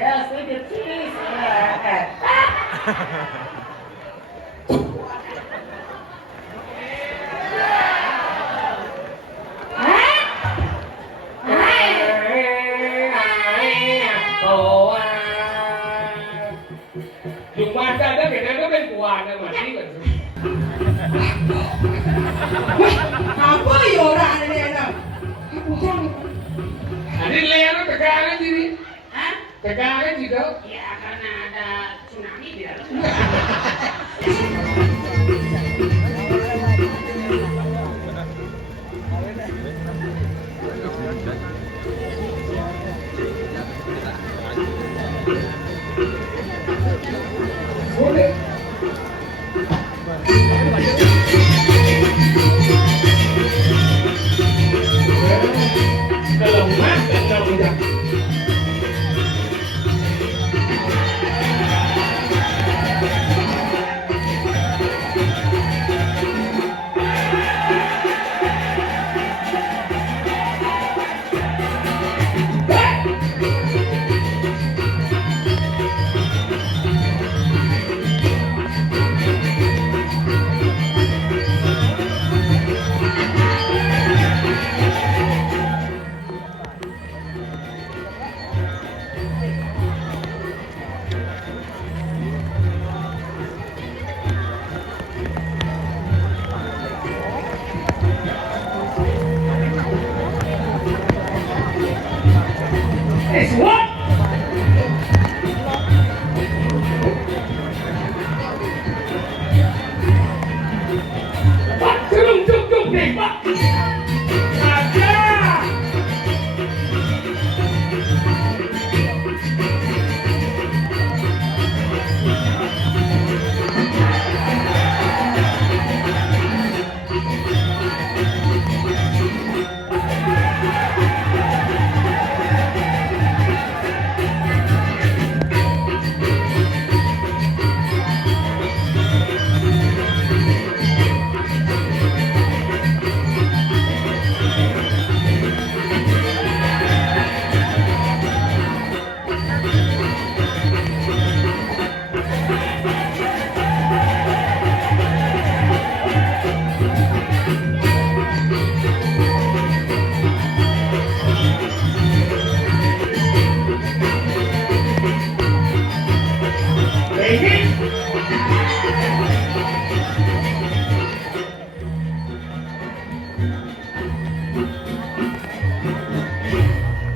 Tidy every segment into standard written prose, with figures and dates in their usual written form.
ya sedikit sih. Cuma ada beda kan kuat mati kan. Apa ya orang ada? Ada leher tegangan diri. Hah? Tegangan gitu. Ya karena ada tsunami di dalam. Boleh. Kalau makan kalau tidak. It's what? Pak, celung deh, Pak. Ada.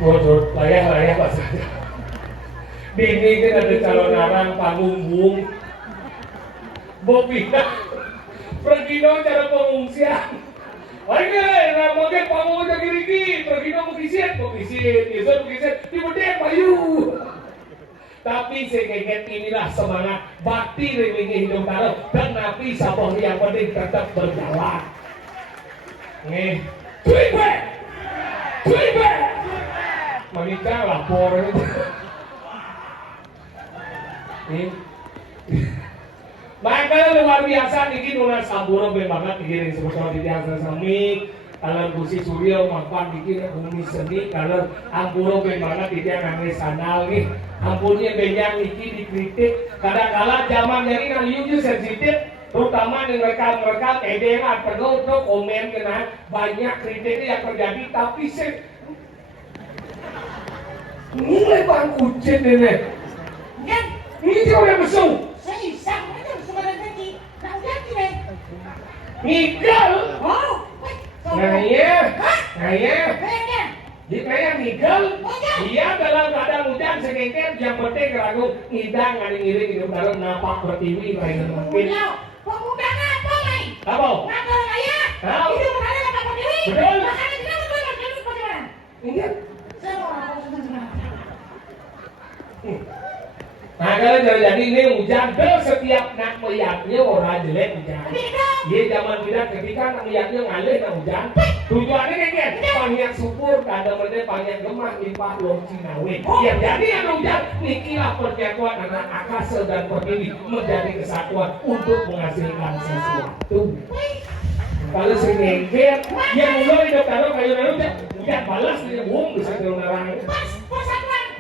Waduh, layah Pak Saja. Dini kan ada calon arang panggung Bobi pergi dong cara pengungsian. Warga, namanya panggung aja kiri pergi dong mengkisian, di bedeng payu. Tapi segenget inilah semangat bakti remingin hidup taruh dan napi sabah yang penting tetap berjalan. Nih, cuy be. Menikah lapor itu. Nih. Maka luar biasa niki nulis saburo banget niki seperti di tiang sami kalau Gusti Suryo mapan niki bumi seni kalau ampuro banget di tiang nangis sanal nih ampurnya benyang niki dikritik kadang-kala zaman jadi nang YouTube sensitif terutama yang rekam edengan perlu komen kena banyak kritik yang terjadi tapi mulai bang ujian ini Kan? ini orang mesum Saya isang itu sebenarnya di naujan ini. Nigel Oh, nah iya Kayaknya. jika yang Nigel dia dalam keadaan hujan segengket yang penting ragu ngidang ngiring hidup dalam napak bertiwi lain mungkin Pemuda apa lain? apa? Ngapa saya? Tahu. Hidup berada napak bertiwi. Betul. Makanya kita betul hidup bagaimana? Ingat Saya mau orang sebenarnya. nah kalau jadi ini hujan setiap nak melihatnya orang jelek hujan dia zaman bilang ketika nak melihatnya ngalih nak hujan tujuannya kayak panjang syukur kada mereka panjang gemah limpah lom cinawe yang jadi yang hujan nikilah perjatuhan anak akasa dan pertiwi menjadi kesatuan untuk menghasilkan sesuatu kalau sengengket yang mulai hidup taruh kayu naruh hujan balas dia bisa turun nerang Persatuan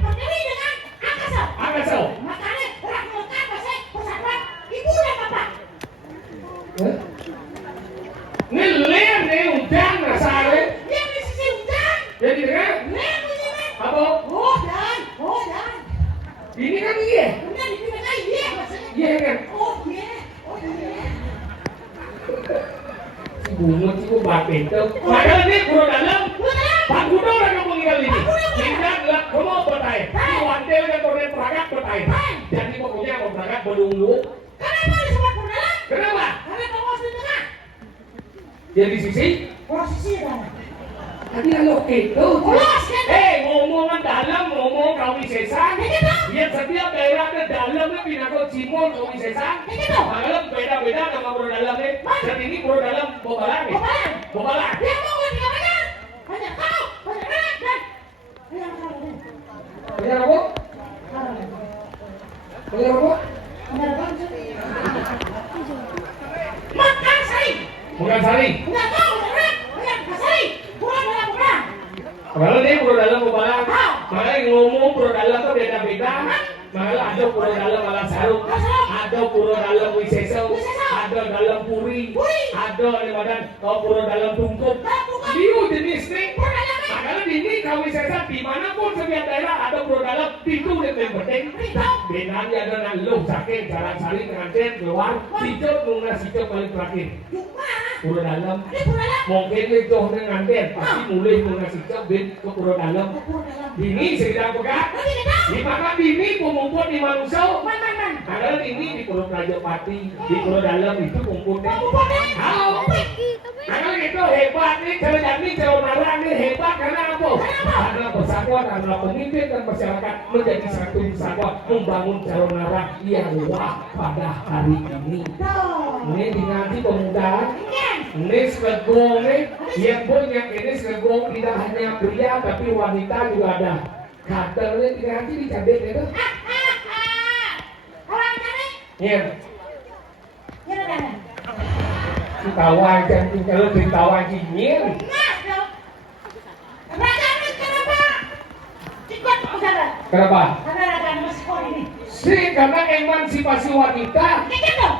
Ini kan iya. Benar dipindah kayak iya maksudnya. Iya kan? Oh iya. Oh iya. Si bungut si batin tuh. Padahal dia pura dalam. Pak Gudo orang yang meninggal ini. Tidak lah, kamu bertanya. Si Wantel yang korek perangkat bertanya. Jadi pokoknya mau berangkat menunggu. Kenapa disebut purdalam? Kenapa? Karena kamu harus di tengah. Dia di sisi. Posisi di mana? Tadi kalau gitu. Ulas kan? Ngomongan dalam, ngomong kau sesan. Yang setiap daerah ada dalamnya pindah ke Cimol kau sesan. Kalau beda-beda nama pura dalamnya. Dan ini pura dalam Bobalang. Bobalang. Dia mau di mana? Banyak kau, banyak anak dan banyak kamu. Banyak apa? Banyak apa? Banyak apa? Makan sari. Bukan sari. Enggak tahu, banyak sari. Bukan dalam bukan. Kalau dia pura dalam Bobalang. Makanya ngomong pura dalam tuh beda-beda. Makanya ada pura dalam Malang Sarung. Ada pura dalam Wiseso. Ada dalam Puri. Ada di mana kau pura dalam Tungkup. Liu jenis nih. Makanya ini kau Wiseso dimanapun setiap daerah ada pura dalam. Itu yang penting. Bedanya ada nang sakit jalan saling nganten keluar. Sijok nunggu sijok paling terakhir. Pura dalam. Mungkin itu nganten pasti mulai nunggu sijok ben ke pura dalam. Ini sedang pegat. Di mana ini pengumpul di manusia. Padahal ini di Pulau Rajapati, di Pulau Dalam itu kumpulnya. Karena itu hebat nih, kalau jadi kalau narang nih hebat karena apa? Karena persatuan antara pemimpin dan masyarakat menjadi satu kesatuan membangun calon narang yang wah pada hari ini. Ini dinanti pemuda, ini segong nih, yang punya ini segong tidak hanya pria tapi wanita juga ada. Kadernya dinanti dicabik itu. Iya. Tawa aja, kalau ditawa gini. Kenapa? Karena emansipasi wanita.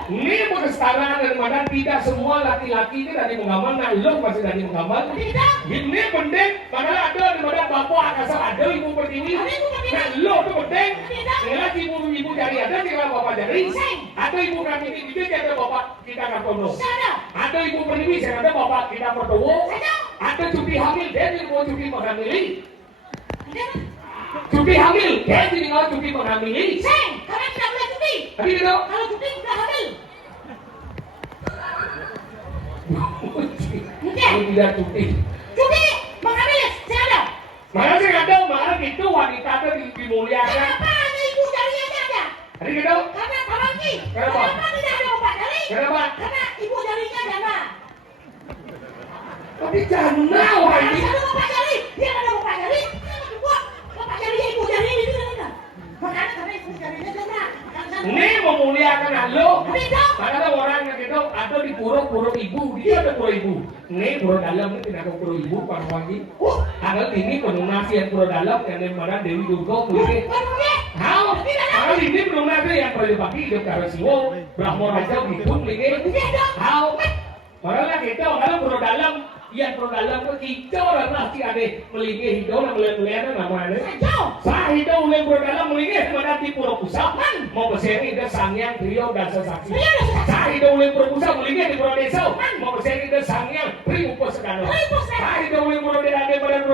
Ini kesetaraan dan mana tidak semua laki-laki ini dari mengamal, lo masih dari mengamal. Ini penting, mana ada di mana bapak asal ada ibu pertiwi. Nah lo itu penting. Kalau ibu dari ada, tinggal bapak dari. Ada ibu kami ini ada bapak kita kartono. Ada ibu pertiwi, ada bapak kita pertowo. Ada cuti hamil, dia jadi mau cuti menghamili. Cuti hamil, dia jadi mau cuti menghamili. Karena tidak boleh cuti. Tapi gitu. Kalau cuti sudah hamil. Tidak cuti. Cuti menghamil, saya ada. Mana sih ada, mana gitu wanita itu dimuliakan. Kenapa hanya ibu jarinya aja ada? Hari gitu. Karena Tarangi. Kenapa? Kenapa tidak ada bapak jari? Kenapa? Karena ibu jarinya janda. Tapi janda wah ini. Ada bapak jari, dia ada bapak jari. Bapak jarinya ibu jari ini tidak. Makanya karena ibu jarinya janda. Ini memuliakan lo. Tidak. Mana ada orang yang gitu, ada di pura ibu, dia ada pura ibu. Ini pura dalam ini tidak ada pura ibu, Pak Wangi. Ada ini penunasi yang pura dalam yang di mana Dewi Durga mungkin. How? Kalau ini penunasi yang perlu pakai hidup karena siwo, Brahmo Raja hidup mungkin. How? Malah kita kalau pura dalam yang pura dalam itu kita orang pasti ada melingkih hidup, melihat namanya. Sah hidup oleh pura dalam melingkih mana di pura pusat. Mau berseri ada sangyang trio dan sesaksi. Sah hidup oleh pura pusat melingkih di pura desa. Mau berseri ada sangyang trio upasekana. Sah hidup oleh pura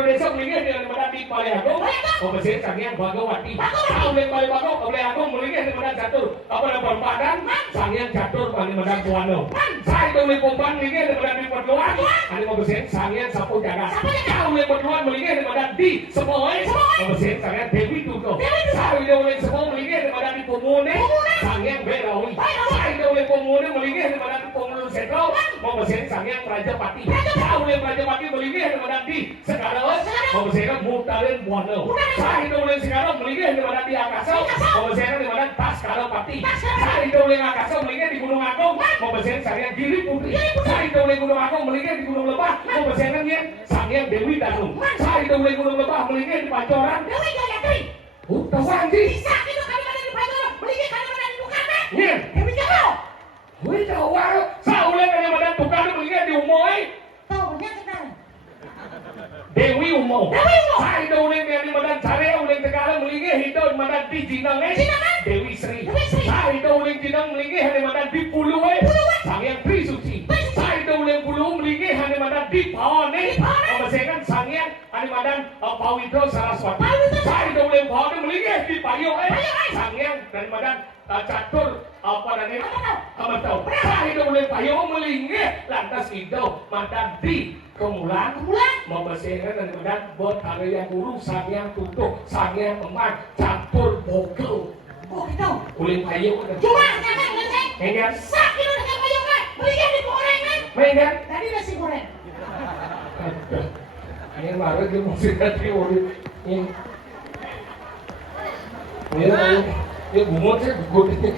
desa melingkih di mana di Paliago. Mau berseri sangyang Bhagawati. Sah oleh Paliago melingkih di mana catur. Apa nama perempuan? Sangyang catur pada mana Puano. Sah hidup oleh perempuan melingkih di mana di Perdoan. Ada mau berseri sangyang sapu jaga. Sah oleh perempuan melingkih di mana di Semoy. Mau berseri sangyang Dewi Durga. Sah hidup oleh Semoy melingkih di mana di Pemune. Sangyang Berawi. Sah hidup oleh Pemune melingkih di mana di Pemulun Setro. Mau berseri sangyang Rajapati. Sah oleh Rajapati melingkih di mana di Sekarang. Mau berseri Mutalen Buano. Sah hidup oleh Sekarang melingkih di mana di Akasa. Mau berseri di mana Paskalapati. Sah hidup oleh Akasa melingkih di Gunung Agung. Mau berseri sangyang Giri Putri. Sah hidup oleh Gunung Agung melingkih di Gunung Lebah. Mau berseri sangyang Dewi Danung. Sah hidup oleh Gunung Lebah melingkih di Pancoran. Dewi Gayatri. Tahu sih? Bisa itu kami ada di Pancoran. Melingkih kami ada di Bukarna. Iya. Dewi Jawa. Wih tahu wae. Sah oleh dari mana tukang melingkih di Umoy. Tahu banyak kenal. Dewi Umo. Dewi Umo. Sah hidup oleh dari mana Cari oleh Tegal melingkih hidup di mana madan di jinange Jinangan? Dewi Sri. Dewi Sri. Saida uling jinang melingi hane madan di puluwe Sangyang Trisuci. Saida uling puluh melingi hane madan di pawane pamasengan Sangyang hane madan Pawidro Saraswati. Saida uling pawane melingi di payoe Sangyang hane madan catur apa namanya kamatau. Saida uling payoe melingi lantas ido madan di kemulan memasengan hane madan bot yang guru Sangyang tutup Sangyang emak catur bogel. Oh gitu. Uling payo udah. Cuma nyangka ngecek. Enggak. Sakit udah kayak payung kan. Belinya di gorengan. Enggak. Tadi nasi goreng. Ini marah dia musik tadi udah ini. Ini bungut sih gugut ini.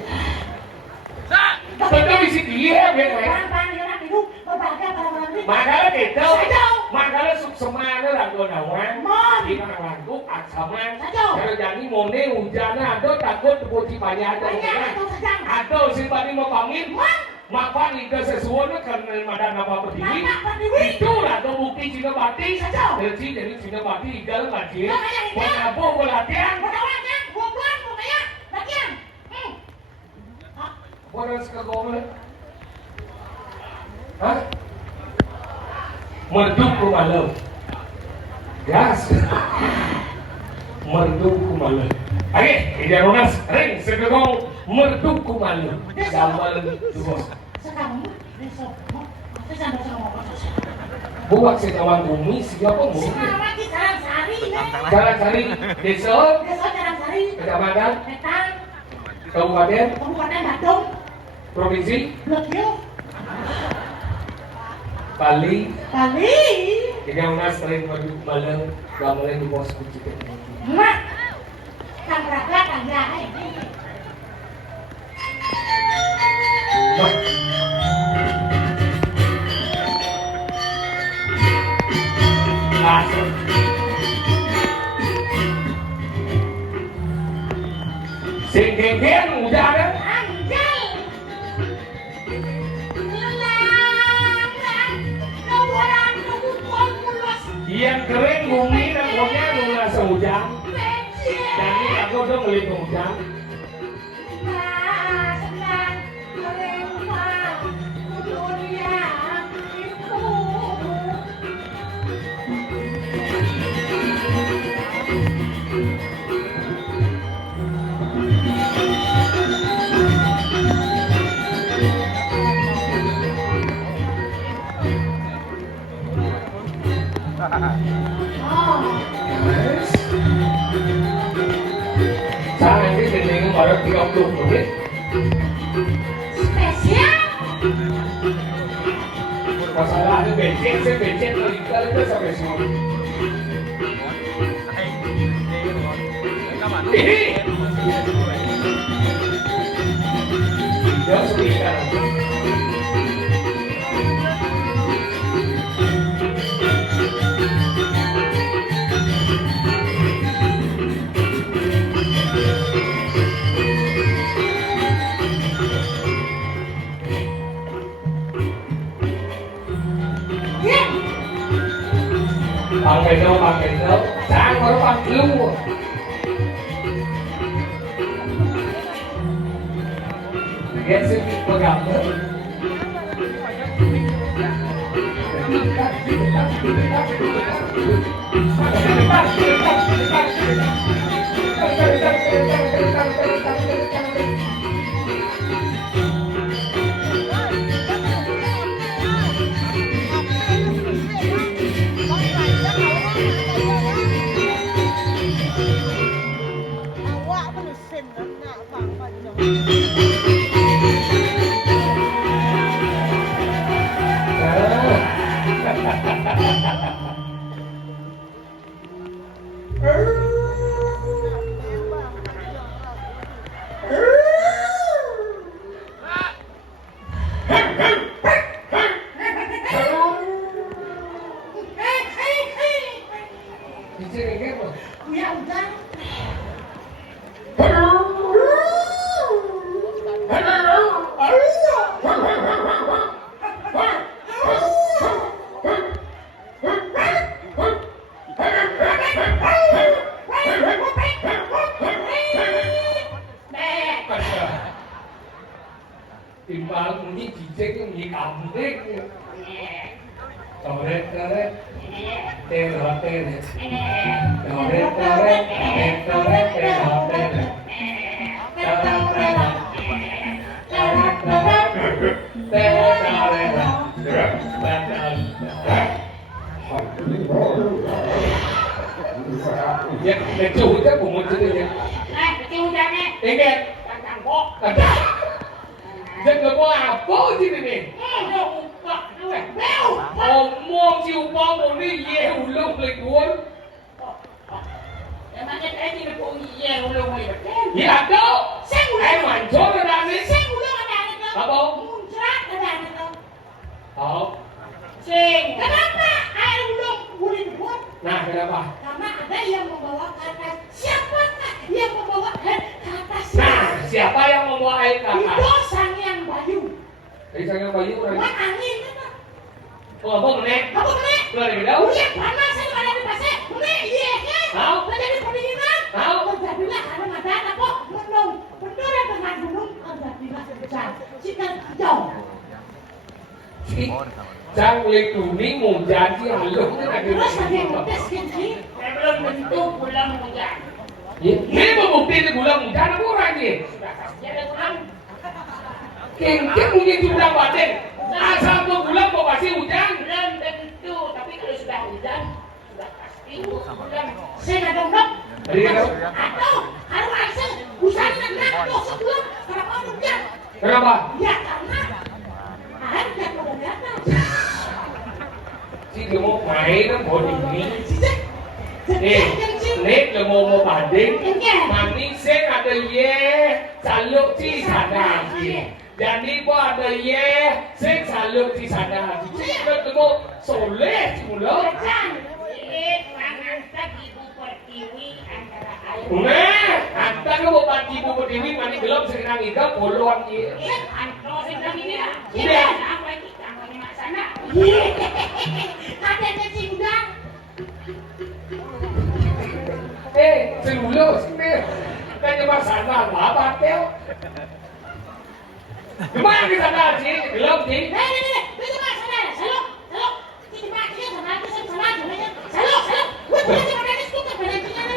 Betul bisa dia biar kayak. Pan itu berbagai barang-barang ini. Makanya gitu. Makanya semana lah gue nawang. Di mana lagu aksaman. Kalau jadi mone hujannya ada takut putih banyak ada. Ada si tadi mau pamit. Maka itu sesuatu karena madan apa berdiri. Itulah tuh bukti Cina Bati. Jadi Cina Bati igal kecil. Mengabu pelatihan. Boros ke gomel. Hah? Merduk ku malam. Gas. Merduk ku malam. Ayo, ija lunas, ring sedekong merduk ku malam. Gambar dua. Sekarang besok. Saya sampai sama Buat si kawan bumi siapa mungkin? Sekarang kita Jalan Sari. Jalan Sari, besok. Besok Jalan Sari. Kecamatan, Petang. Kabupaten, Kabupaten Bandung. Provinsi, Blok U. Bali. Bali. Ija lunas, ring merduk malam. Gambar di pos kucing. Mak. Kang Raka Kang Jahe. Masuk. Sing geng-geng udah ada. Anjay. Lelang. Nungguan mulus. Yang kering bumi dan pokoknya lunas sehujan. Becek. Jadi aku udah melihat hujan. Senang. Merempah. Dunia itu. Saya nanti gendeng orang 30 menit. Spesial. Masalahnya bensin, saya bensin liter itu sampai sini. Ini. Jauh sekitar. Pakai dong, jangan baru pakai lu. Dia sih pegang. Ya udah. Bang bunyi cicing bunyi kambing. Toret toret. Terot teret. Toret toret. Toret terot teret. Toret toret. Toret toret. Terot teret. Ya, kecil chắc cũng một chữ này. Này, kêu ra nè. Tiếng nghe. Thằng bố. Dân người có à, bố chứ này. Mua chiều bó một đi dèo lông lịch cuốn. Em ăn cái gì nó cũng dèo lông lịch cuốn. Dạ đâu. Em hoàn số nó ra đi. Hả bố? Hả? Sing. Kenapa air ulung kulit kuat? Nah, kenapa? Karena ada yang membawa ke atas. Siapakah yang membawa air ke atas? Nah, siapa yang membawa air ke atas? Itu sang yang bayu. Dari sang yang bayu kan? Buat angin kan? Oh, apa menek? Apa menek? Keluar dari daun? Iya, panas saya ada di pasir. Menek, iya kan? Tahu? Terjadi pendinginan. Tahu? Terjadilah karena ada apa? Mendung. Benturan dengan gunung terjadilah sebesar sikat hijau. Trang lịch đủ ní mồm dán chứ hẳn lúc thế này Terus bagaimana sih? Belum tentu pulang hujan. Nếu mà mục tiêu thì bulan hujan nó có ra gì? Jadi pulang. Kengkeng mungkin sudah batin. Asal tuh bulan mau pasti hujan. Belum tentu, tapi kalau sudah hujan sudah pasti pulang. Saya nggak dong. Dari đâu? Atau kalau asal hujan enak kok sebelum kenapa hujan? Kenapa? Ya karena air jatuh dari atas. Chứ cái mô máy nó có đỉnh ý. Nè, nét là mô bản đỉnh. Mà ní xếp à đời ye, sản lượng chi sản đà gì. Và ní qua đời ye, xếp sản lượng chi sản đà gì. Chứ cái mô sổ lết chứ một lớp. Nah, antara kamu bagi buku dewi mani gelap sekarang itu puluhan ye. Iya. Katanya sih udah. Dulu sini kan cuma sana apa tel. Gimana kita tadi gelap sih? Itu mah sana, salok. Ini mah dia sana itu sana sebenarnya. Salok. Gua tadi pada itu kan berarti kan.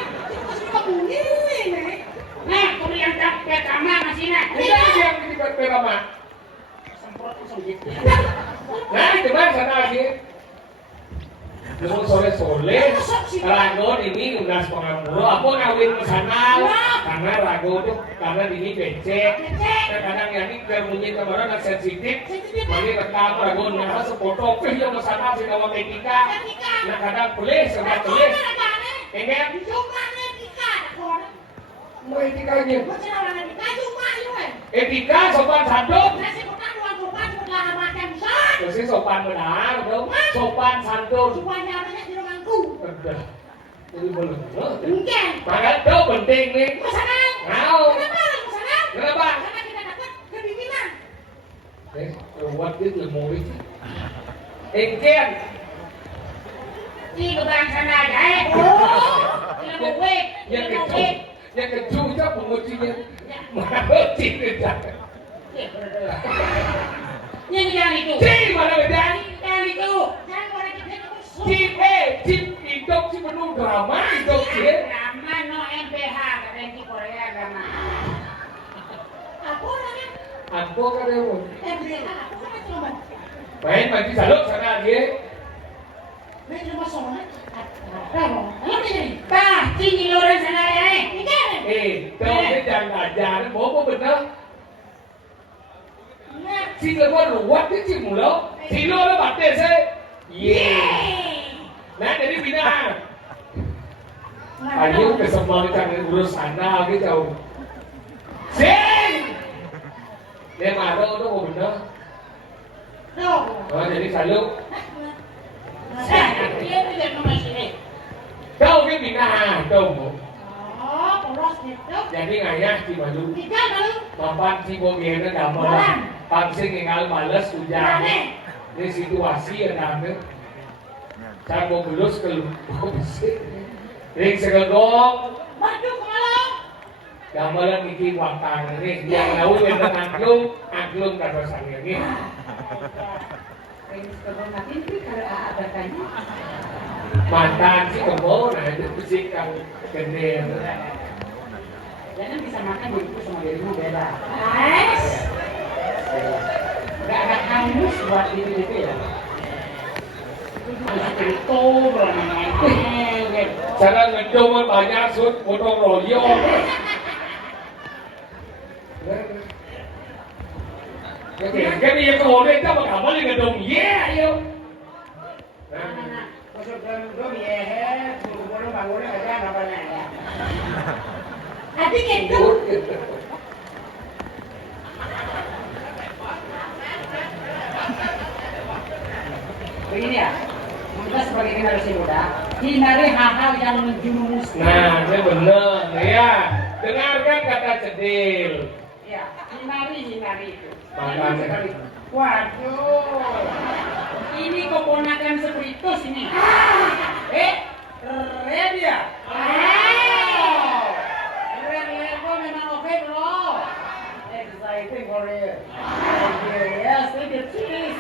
Itu bunyi nih. Nah, kalau yang tak sama masihnya. Itu yang kita berapa? Semprot langsung gitu. Nah, gimana sana sih? Terus sore-sore, rago ini udah pengambil. Apa ngawin ke sana? Karena rago itu karena ini becek. Kadang yang ini berbunyi kemarin agak sensitif. Jadi rekam rago nggak sefoto, yang ke sana sih nama etika. Nah kadang boleh, sempat boleh. Enggak? Mau etikanya? Etika sopan santun. Terus sopan benar, dong. Sopan santun. Udah. Jadi belum. Maka itu penting nih. Mau. Kenapa? Buat dia lemur itu. Engken. Đi ke bang sana aja. Yang keju itu pengucinya. Mana tidak. Yang jalan itu. Cik mana bedan? Yang itu. Cip hidup si penuh drama hidup sih. Drama no MPH katanya di Korea drama. Apa orangnya? Apa kan dia? MPH apa kan cuma? Main mandi saluk sana dia. Main cuma soalnya. Ayo jadi. Bah, tinggi orang sana ya. Kau ini jangan ajar, mau bener. Si cái con ruột cái chim mù lố, thì nó bật tiền xe. Nah jadi bina. Ayo ke semua kita urus sana gitu. Sing. Dia marah tuh bener. Oh jadi selalu. Dia tidak nomor sini. Kau cái bina kau. Oh, polos gitu. Jadi ngayah di maju. Tiga lalu. Papan si bogiannya gampang. Pangsing tinggal males hujan. Ini situasi yang ada. Saya mau gelus ke lumpur. Ring segedong. Maju ke malam. Gambaran iki waktan ini yang tahu yang angklung kata saya ini. Ini sebelum nanti itu kalau ada tanya. Mantan si kebo, nah itu si kang gede. Jangan bisa makan diriku sama dirimu beda. Guys, nggak ada kamus buat diri itu ya. Itu bermain-main. Cara ngedom banyak sud potong royong. Cái gì cái hồ đây các bạn cảm ơn cái đồng yeah yêu. Masuk dalam dom ya, buru-buru bangunnya aja nggak banyak ya. Hati gitu. Begini ya, kita sebagai generasi muda, hindari hal-hal yang menjerumuskan. Nah, ini benar ya. Dengarkan kata cedil. Ya, hindari itu. Makanya. Waduh, ini keponakan spiritus ini. Keren ya? Keren Lego memang oke bro. Exciting for you. Yes, look at this.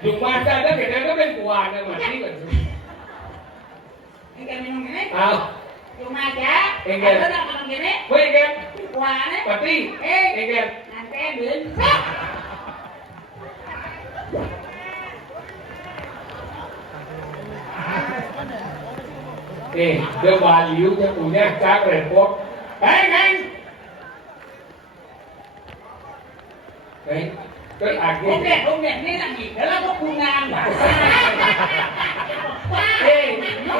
Cuma ada kita kan kuat mati kan. Enggak minum gini? Cuma aja. Enggak. Ada minum gini? Woi kan. Kuat. Mati. Enggak. Nanti bin. Dia value dia punya track record. Kan? Cái Không đẹp nên là nghỉ đó là có cung ngang mà.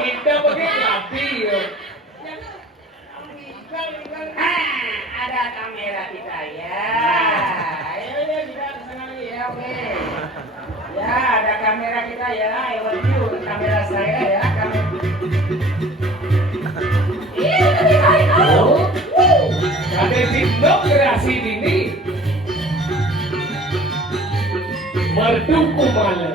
Kita pakai rapi. Ada kamera kita ya. Ayo kita kesana ya, oke. Ya, ada kamera kita ya. Ayo review kamera saya ya, kamera. Ada simbol kreasi ini. Merdu Kumala.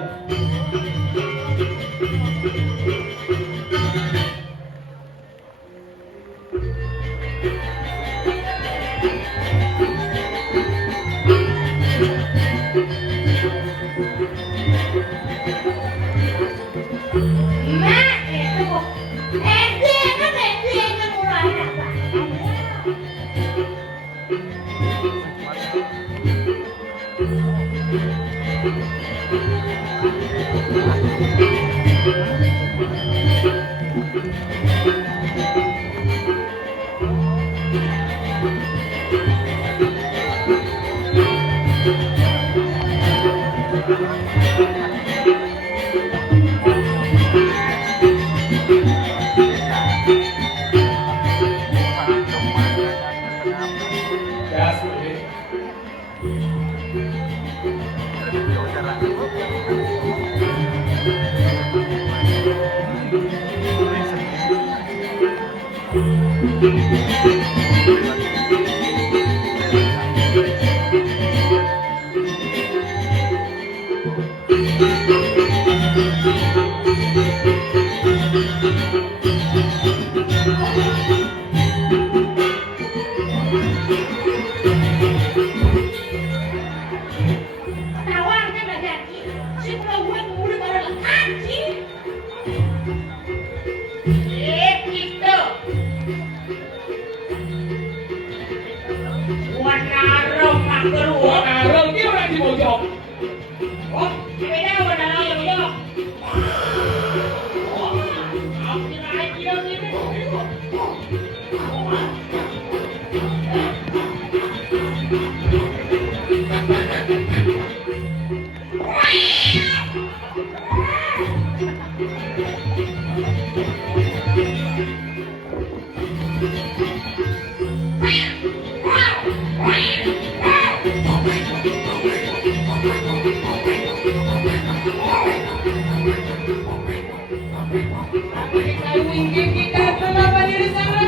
Kita telah berdiri sama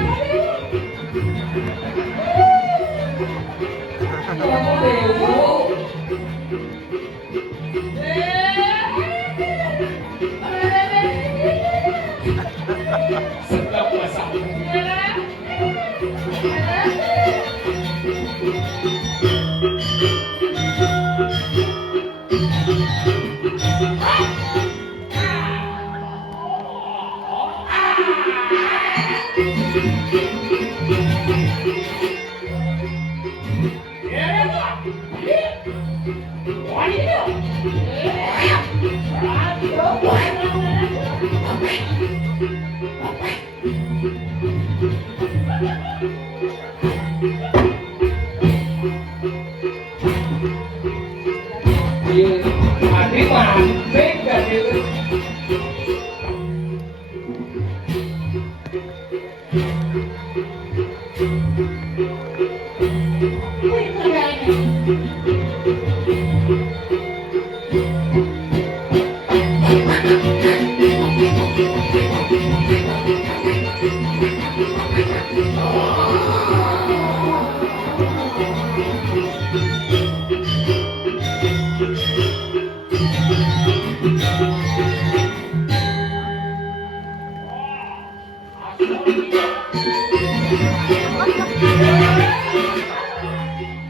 Adi mah beda gitu.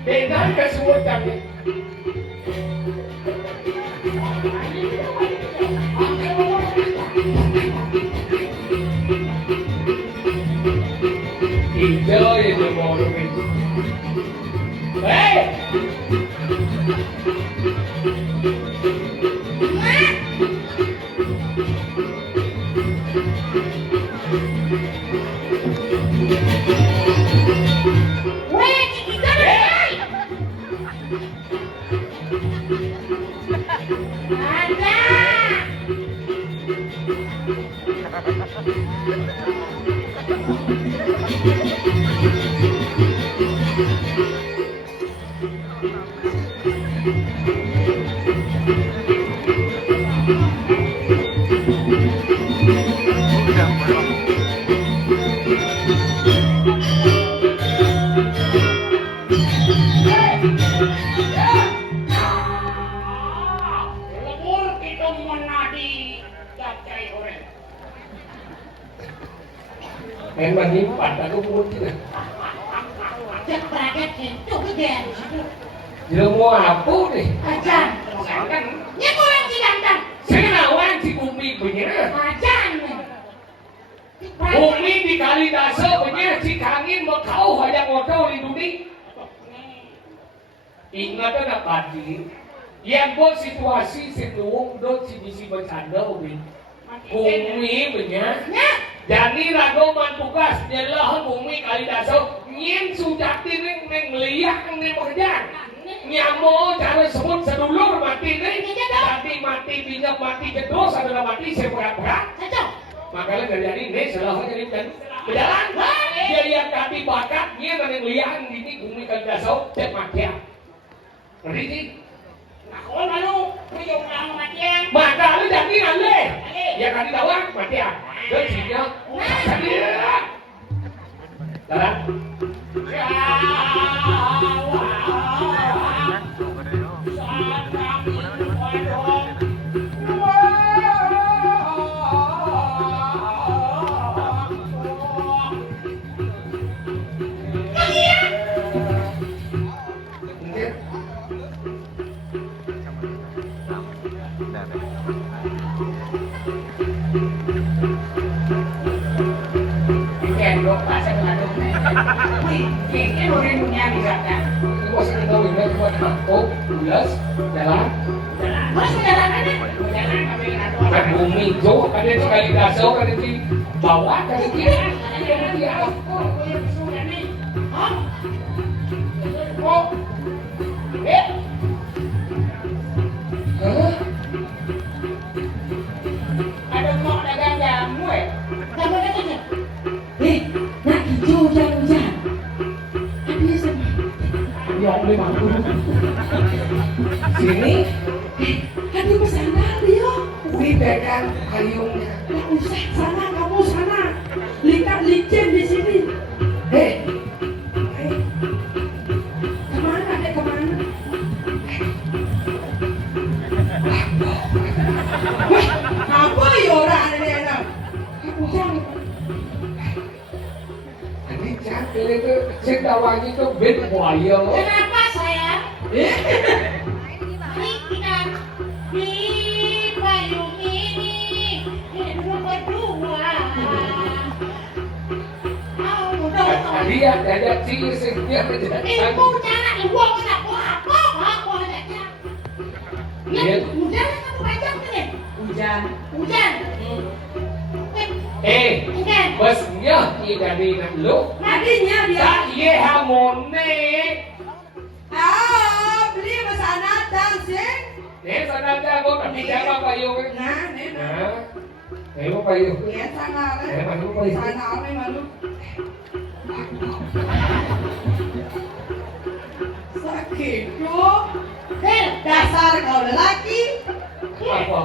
Dengan kesulitan hijau itu mau itu. Memang nyimpan aku putih. Cek bracket itu gede di situ. Dia mau apa nih? Ajan. Nya orang si ganteng. Senawan si Bumi punya. Ajan. Bumi di kali dasa punya si kangin mau kau hayang modal di dunia. Ingatan apa sih? Yang buat situasi seduung dot si bisi bercanda Bumi. Bumi punya. Jadi rago mantugas nyelah Bumi kali dasa nyen sujati neng liak neng bekerja. Nyamo cara sebut sedulur mati nih. Tadi mati binyak mati jedos adalah mati seberat-berat. Makanya dari jadi nih selalu jadi berjalan. Dia yang kaki bakat nyen neng liak ini Bumi kali dasa cek mati. Ngerti sih? Aku lalu kuyung orang matian. Maka lu jadi nale. Ya kali tawang matian. Dan sinya sendiri. Dalam. Ini udah bisa kan? Ini masih kita winner buat aku, ulas, jalan. Mas jalan aja. Jalan sampai atau Kan Bumi itu kan itu kali dasar kan itu bawah kan itu. Ya. Oh. Ada mau dagang jamu ya? Jamu dagang. Nak hijau hujan-hujan. Habis Ya memang. Sini. Hadi ke sana dia. Wih pegang kayunya. Nggak usah sana, kamu sana. Lihat licin di sini. Kemana dek kemana? Wah, apa ya orang ini enak? Hujan. Ini cantik itu. Sedawang itu bed buaya. Kenapa sayang? Mari kita di payung ini hidup berdua. Dia ada cilik sing dia Ibu cara uang kena apa? Apa ada cara? Iya, hujan kamu baca kan? Hujan. Hujan. Besnya tidak di lu. Madinya dia. Tak ye hamone. Beli masana dancing. Sana jago tapi siapa payu? Nah. Ayo payu. Ya sana. Malu payu. Sana ame malu. Sakit kok. Dasar kau lelaki. Apa?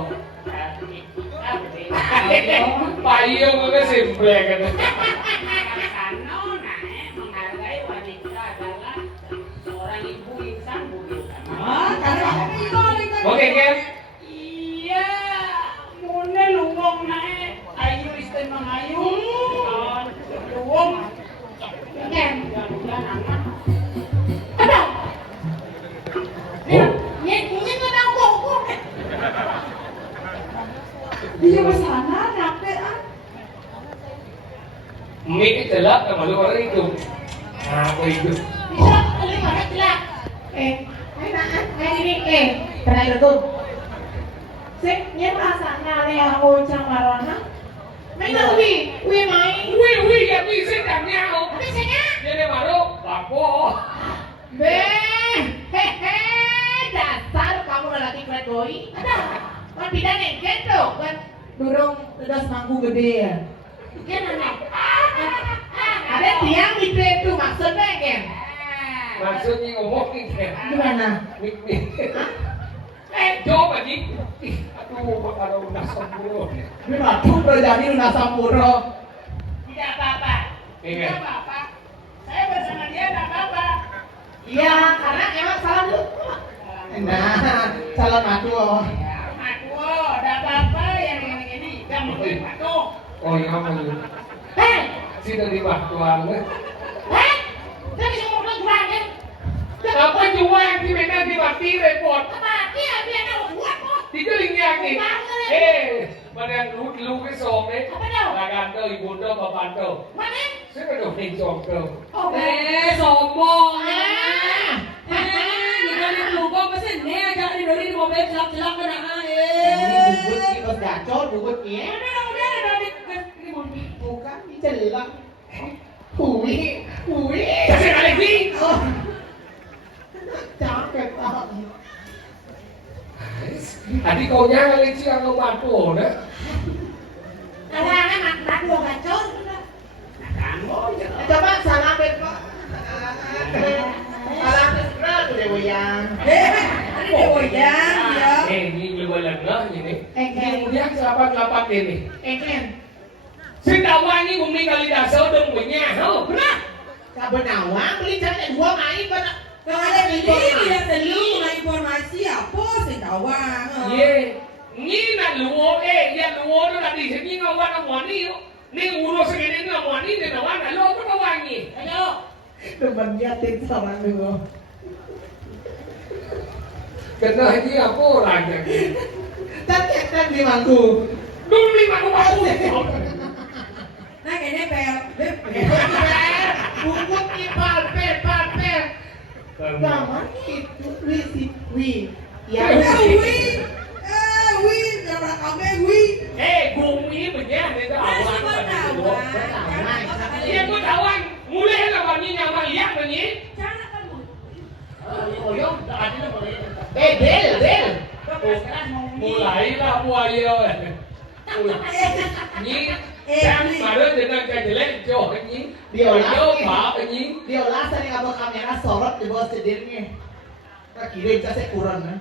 Payu kok simple kan. Karena menghargai wanita adalah seorang ibu insan budi. Karena aku ini Oke, Ken. Iya, mune luwong nae, ayu istimewa ayu. Luwong. Ken, jangan anak. Ada. Ini kan aku. dia masana nape ah. Mik jelak sama lu orang itu. Apa itu? Bisa kali mana jelek. Pernah itu. Sik, nya rasanya le aku camarana. Main wi main. Wih, ya bisa tak nyau. Tapi saya Dia baru lapo. hehe, dasar kamu lelaki playboy. Ada, kan bidan engken tuh, kan durung udah manggu gede ya. Kan anak. Ada tiang itu maksudnya kan? Maksudnya ngomongin kan. Gimana? Mik. Coba nih. Aduh, kalau udah sempurna. Memang terjadi lunas sampurno. Tidak apa-apa. Tidak apa-apa. Saya bersama dia tidak apa-apa. Iya, karena emang salah lu. Nah, salam aku. Ya, aku, tidak apa-apa yang ini. Kamu boleh aku. Oh iya malu. Hei, Sini di waktuan. hei, saya bisa ngomong kurang kan? Apa jual di mana di mati repot. Apa dia biar tahu buat kok. Di kelingnya nih. Mana yang lu ke somai. Apa dah? Lagan tuh ibu tuh bapak tuh. Mana? Saya kan udah ning tuh. Oh, Sombong. ah. Lupa pesen nih aja di mobil jelak-jelak kena Bubut ini bos gacor, bubut ini. Bukan, ini celak. Hui. Kasih kali sih. Oh. Capek tak. Adik kau nyala leci kalau bantu, nah. Kadang-kadang mak dua gacor. Coba salam Pak. Salam berat udah goyang. Ada goyang ya. Ini juga lengah ini. Engken. Kemudian selapat ini. Engken. Sendawan ini umi kali dasar dong punya. Oh, Benar. Kabenawang beli cari dua main pada. Kalau ada ini dia sendiri informasi apa sih tawang. Ye, ni na luo ya luo tu tadi sini ngawan amani yo. Ni urus segini amani ni nawan lo tu kawangi. Ayo. Teman yatim sama dulu. Kena ini apa orang yang Kan di mangku. dulu lima aku. Nah kayaknya Bubut ini palper. Zaman itu wi. Ya. Wih, jangan kame wih. Bumi banyak ni tu awan. Iya, Dia pun awan. Mulai lawan ni nyaman lihat ni. Del. Mulai lah buaya. Ni Sam baru dengan kejelek jauh ni. Jauh pak ni. Dia olah sering abang kamera sorot di bawah sedirnya. Tak kirim saya kurang kan.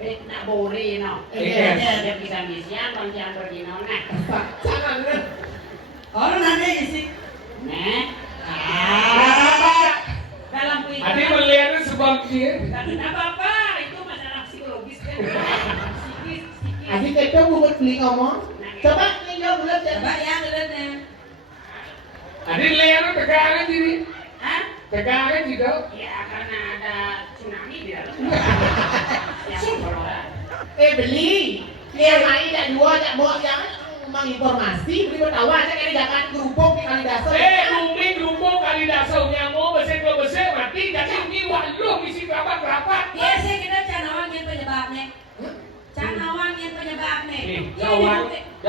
Nak boleh no. Dia bisa misian, jangan pergi nona. Jangan kan. Orang nanya isi. Nah. Dalam Adik melihat sebab dia. Tidak apa-apa, itu masalah psikologis kan. Psikis. Adik kita bubut beli ngomong. Coba tinggal bulan Coba ya ngeliatnya. Adik lihat tegangan diri. Hah? Tegangan juga. Ya karena ada tsunami di dalam. Yang corona. Beli. Dia main tak dua tak bawa jangan menginformasi beli bertawa aja kali jangan gerupuk di kali dasar. Bumi gerubuk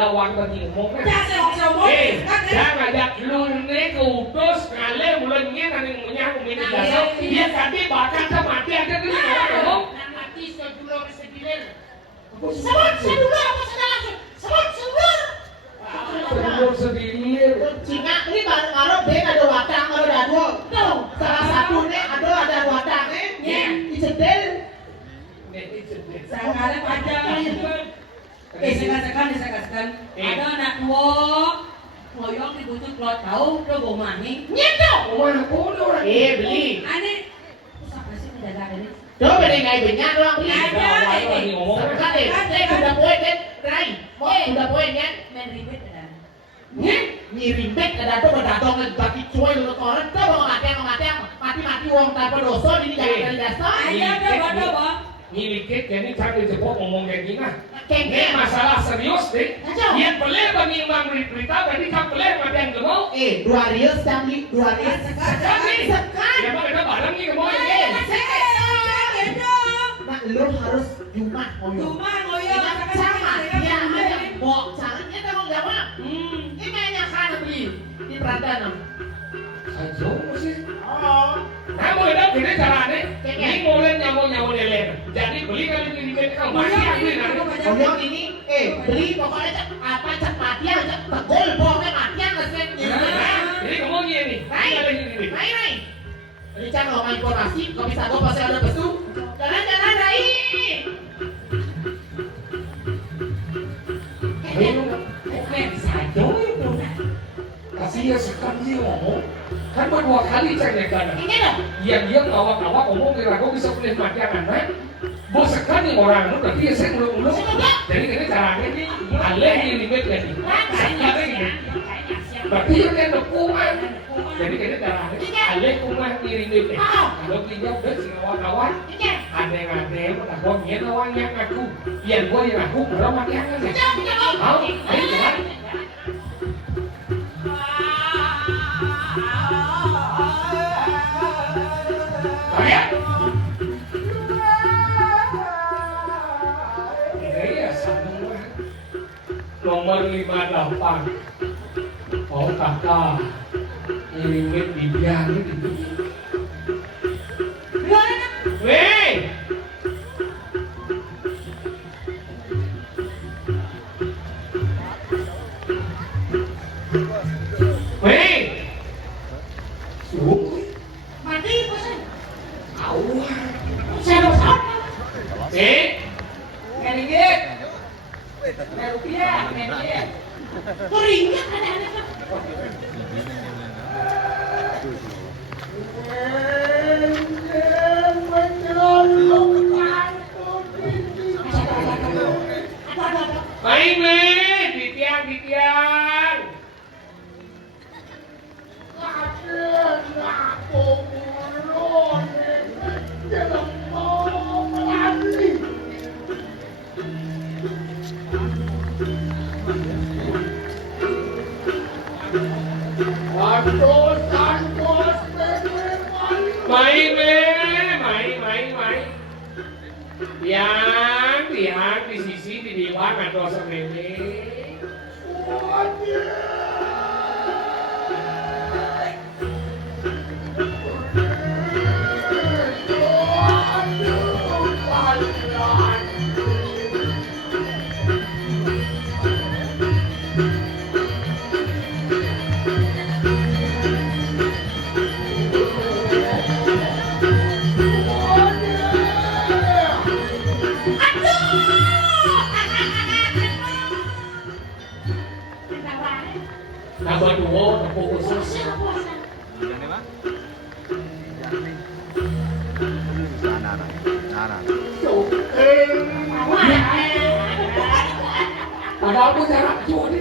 gawang bagi ngomong kan. Jangan Jangan ada lu nih kutus kalian mulai nanti ngunyah umini dasar. Dia tadi bahkan mati aja tuh ngomong. Mati sedulur sedulur. Sebut sedulur apa saudara? Sebut sedulur. Sedulur sedulur. Cina ini baru Ben ada wadang ada dadu. Salah satunya ada wadang Icedel. Sangkala panjang. Sekan. Ada anak tua, moyong dibutuh keluar tahu, udah bawa maning. Nyeto. Wah, bodoh. Beli. Aneh, usah kasih menjaga ini. Coba beli ngai banyak doang beli. Lagi ngomong. Udah poin kan? Rai. Udah poin kan? Main ribet ada. Nyirimpet ada tuh berdatang lagi bagi cuy lu koran tuh mau mati uang tanpa dosa ini jangan dari dasar. Ayo udah bodoh bang. Ngilikit jadi cari jepok ngomong kayak gini. Ini Kengke masalah serius deh. Yang boleh bagi imam berita berarti tak boleh mati yang gemau. 2 rius sekali 2 rius Sekali. Ya mau kita bareng nih gemau ini. Nah lu harus Jumat ngoyo. Cuma ngoyo Sama dia ada mau caranya tanggung jawab. Ini banyak kan beli di perantauan. Ajo sih. Oh. Nah boleh dong gini caranya. Ini mulai nyamuk lele. Jadi beli kali ini kalau mati beli nanti. Ngoyo ini beli pokoknya cek matian cek tegol pokoknya matian ngasih. Jadi ngomong gini. Rai. Ini kan ngomong informasi, kau bisa gue pasti ada besu. Jangan Rai. Kasih ya sekali ngomong. Kan berdua kali cek kan. Ini dong. Yang dia ngawak-ngawak ngomong kira kau bisa pilih mati anak. Bos sekali orang itu berarti ya saya muluk-muluk. Jadi ini caranya ini aleh ini limit ya nih. Berarti yang ada kuman. Jadi ini caranya aleh kuman ini limit ya. Kalau dia udah si ngawak-ngawak. Aneh-aneh, aku nyen awang yang aku. Yang gua yang aku belum mati anak. Mau? Ayo coba. Ayo. Nomor 58 oh kakak ngiringin dibiarin itu weh suruh Mati bosan. awal Saya Ngeringit. Rupiah, ngeringit. Keringat ada-ada. main di tiang main tiang di sisi di dewan atau semene Nambah dua, fokus. Padahal aku jarak jauh nih.